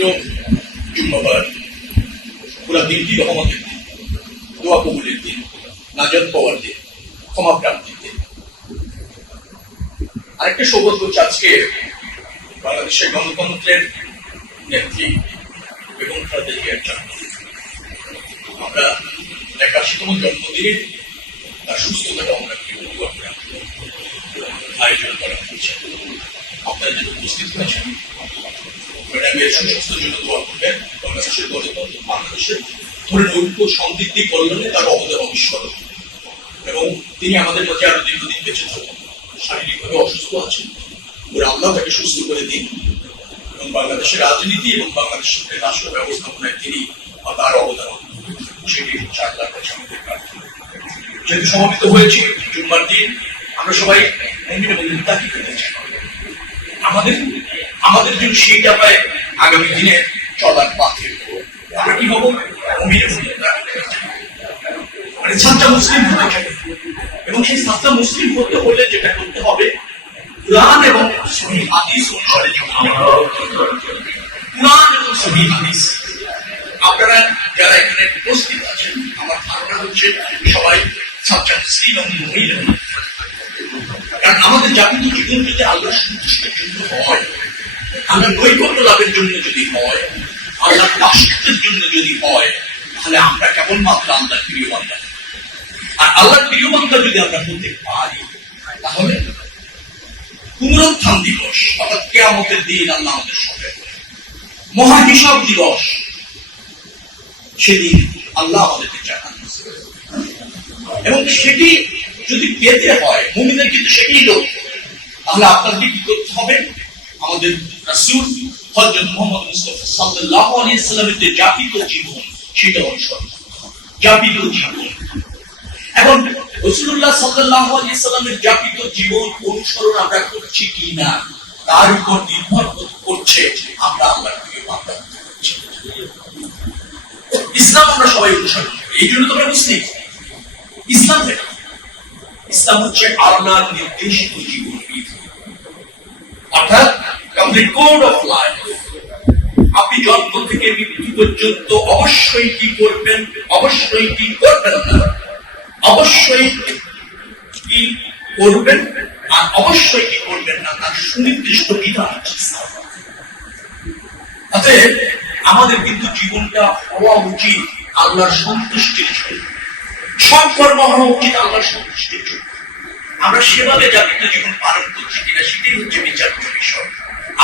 পবিত্র জুম্মাবার পুরা দিনটি রহমতের দিন, দোয়া কবুলের দিন, নাজাত পাওয়ার দিন, ক্ষমা প্রাপ্তির দিন। আরেকটা সৌভাগ্য হচ্ছে আজকে বাংলাদেশের গণতন্ত্রের নেত্রী বেগম খালেদা জিয়ার জন্মদিন। আমরা 81তম জন্মদিনে তার সুস্থতা কামনা করে আয়োজন করা হয়েছে। আপনারা যদি উপস্থিত হয়েছেন, ম্যাডামের সুস্বাস্থ্যের জন্য দোয়া করবেন। বাংলাদেশের গণতন্ত্র, বাংলাদেশের ধরেন ঐক্য, সমৃদ্ধি, কল্যাণে তার অবদান অবিস্মরণীয় এবং তিনি আমাদের কাছে আরো দীর্ঘদিন বেঁচে থাকেন। শারীরিকভাবে অসুস্থ আছেন, ওরা আল্লাহ তাকে সুস্থ করে দিন এবং বাংলাদেশের রাজনীতি এবং বাংলাদেশের রাষ্ট্র ব্যবস্থাপনায় তিনি তার অবদান সেটি হচ্ছে আল্লাহর কাছে আমাদের প্রার্থনা। যেহেতু সমাবেত হয়েছি জুম্মার দিন, আমরা সবাই মুমিন এবং মুত্তাকি হতে চাই। আমাদের জন্য সেই জায়গায় আগামী দিনে চলার পথে আমরা কি হবো? মুমিন এবং মুত্তাকি, মানে সাচ্চা মুসলিম হতে চাই। এবং সেই সাচ্চা মুসলিম হতে হলে যেটা করতে হবে, কুরআন এবং সহিহ হাদিস অনুসারে কুরআন এবং সহিহ হাদিস। আপনারা যারা এখানে উপস্থিত আছেন, আমার ধারণা হচ্ছে সবাই সাচ্চা মুসলিম এবং মুমিন। কারণ আমাদের জাতীয় জীবন যদি আল্লাহ সন্তুষ্টির জন্য হয়, আমরা নৈকট্য লাভের জন্য যদি হয়, আল্লাহ রাষ্ট্রের জন্য যদি হয়, তাহলে আমরা কেবলমাত্র আল্লাহর প্রিয় বান্দা। আর আল্লাহর প্রিয় বান্দা যদি আমরা হতে পারি, তাহলে পুনরুত্থান দিবস অর্থাৎ কিয়ামতের দিন আল্লাহ আমাদের সাথে মহা হিসাব দিবস, সেদিন আল্লাহ আমাদেরকে জানান এবং সেটি যদি পেতে হয়, মুমিনের কিন্তু সেটি লক্ষ্য। তাহলে আপনাকে কি করতে হবে? আমাদের রাসূল হযরত মুহাম্মদ মুস্তাফা সাল্লাল্লাহু আলাইহি ওয়াসাল্লামের যে জাতিত জীবন, সেটা অনুসরণ। জাতিত জীবন এখন রাসূলুল্লাহ সাল্লাল্লাহু আলাইহি ওয়াসাল্লামের জাতিত জীবন অনুসরণ আমরা করছি কিনা, তার উপর নির্ভর করছে আমরা আল্লাহর প্রিয় বান্দা হচ্ছি। ইসলাম আমরা সবাই অনুসরণ করি, এই জন্য তোমরা মুসলিম। ইসলাম হচ্ছে আল্লাহর নির্দেশিত জীবন বিধি, অর্থাৎ কমপ্লিট কোড অফ লাইফ। আপনি জন্ম থেকে মৃত্যু পর্যন্ত অবশ্যই কি করবেন, অবশ্যই কি করবেন না, অবশ্যই কি করবেন আর অবশ্যই কি করবেন না, তার সুনির্দিষ্ট বিধান আছে। অতএব আমাদের কিন্তু জীবনটা হওয়া উচিত আল্লাহর সন্তুষ্টির জন্য। সব কর্ম হওয়া উচিত আল্লাহর সন্তুষ্টির জন্য। আমরা সেভাবে জাতীয় জীবন পালন করছি কিনা, সেটাই হচ্ছে বিচার্য বিষয়।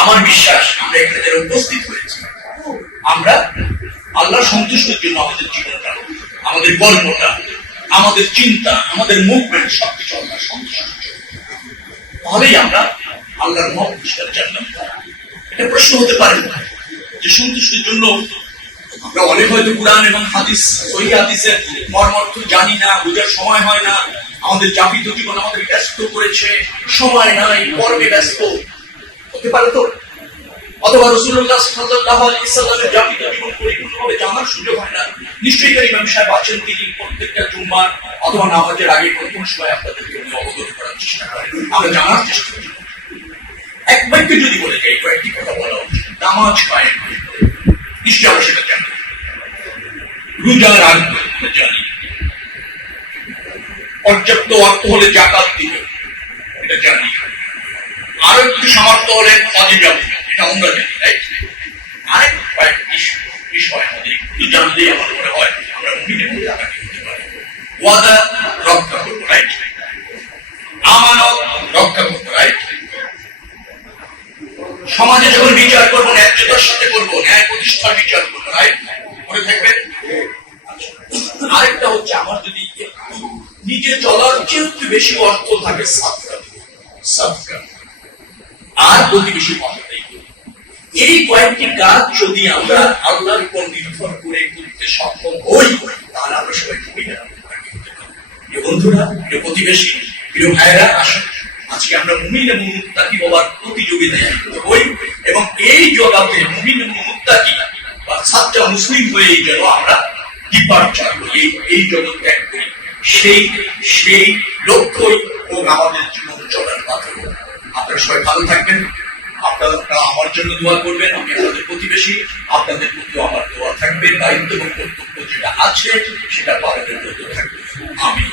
আমার বিশ্বাস আমরা এখানে যারা উপস্থিত হয়েছি, আমরা আল্লাহর সন্তুষ্টির জন্য আমাদের জীবনটা, আমাদের কর্মটা, আমাদের চিন্তা, আমাদের মুভমেন্ট সবকিছু আল্লাহর সন্তুষ্টির জন্য। তাহলেই আমরা আল্লাহর মহাপুরস্কার জানলাম। এটা প্রশ্ন হতে পারে না যে সন্তুষ্টির জন্য আমরা অনেক হয়তো কুরআন এবং হাদিস, সহিহ হাদিসের মর্মার্থ জানি না, বোঝার সময় হয় না, আমাদের জাতীয় জীবন আমাদের ব্যস্ত করেছে, সময় নাই, কর্মে ব্যস্ত হতে পারে তো। অথবা রাসূলুল্লাহ সাল্লাল্লাহু আলাইহি ওয়াসাল্লামের জাতীয় জীবন পরিপূর্ণভাবে জানার সুযোগ হয় না। নিশ্চয়ই কারী ইমাম সাহেব আছেন, তিনি প্রত্যেকটা জুম্মার অথবা নামাজের আগে কোন সময় আপনাদেরকে অবগত করার চেষ্টা করেন, আমরা জানার চেষ্টা করি। এক বাক্যে যদি বলে যাই, কয়েকটি কথা বলা উচিত। নামাজ কায়েম, নিশ্চয়ই আমরা সেটা জানি। রোজা রাখবো, জানি। পর্যাপ্ত অর্থ হলে জাকাত দিবে, এটা জানি। আরো একটু সামর্থ্য হলে হজে যাবো, এটা আমরা জানি। আরেক কয়েকটি বিষয় আমাদের একটু জানলেই আমার মনে হয় আমরা মুমিনের মধ্যে আগামী হতে পারি। ওয়াদা রক্ষা করবো, রাইট? আমানত রক্ষা করবো, রাইট? সমাজে যখন বিচার করবো, ন্যায্যতার সাথে করবো, ন্যায় প্রতিষ্ঠার বিচার করবো, রাইট? মনে থাকবে। আরেকটা হচ্ছে, আমার যদি নিজে চলার চেয়ে বেশি অর্থ থাকে, সাদকা আর প্রতিবেশী মহব্বত। এই কয়েকটি কাজ যদি আমরা আল্লাহর উপর নির্ভর করে করতে সক্ষম হই, তাহলে আমরা সবাই খুবই প্রিয় বন্ধুরা, প্রিয় প্রতিবেশী, প্রিয় ভাইয়েরা, আসুন আজকে আমরা মুমিন এবং মুত্তাকি হওয়ার প্রতিযোগিতায় লিপ্ত হই এবং এই জগতে মুমিন এবং মুত্তাকি বা সাচ্চা মুসলিম হয়ে যেন আমরা ডিপার্চার করি, এই জগৎ ত্যাগ করি। সেই লক্ষ্যই ও আমাদের জীবন চলার পথে। আপনারা সবাই ভালো থাকবেন। আপনারা আমার জন্য দোয়া করবেন, আমি আপনাদের প্রতিবেশী, আপনাদের প্রতিও আমার দোয়া থাকবে, দায়িত্ব এবং কর্তব্য যেটা আছে সেটা পালনের মধ্যে থাকবে। আমি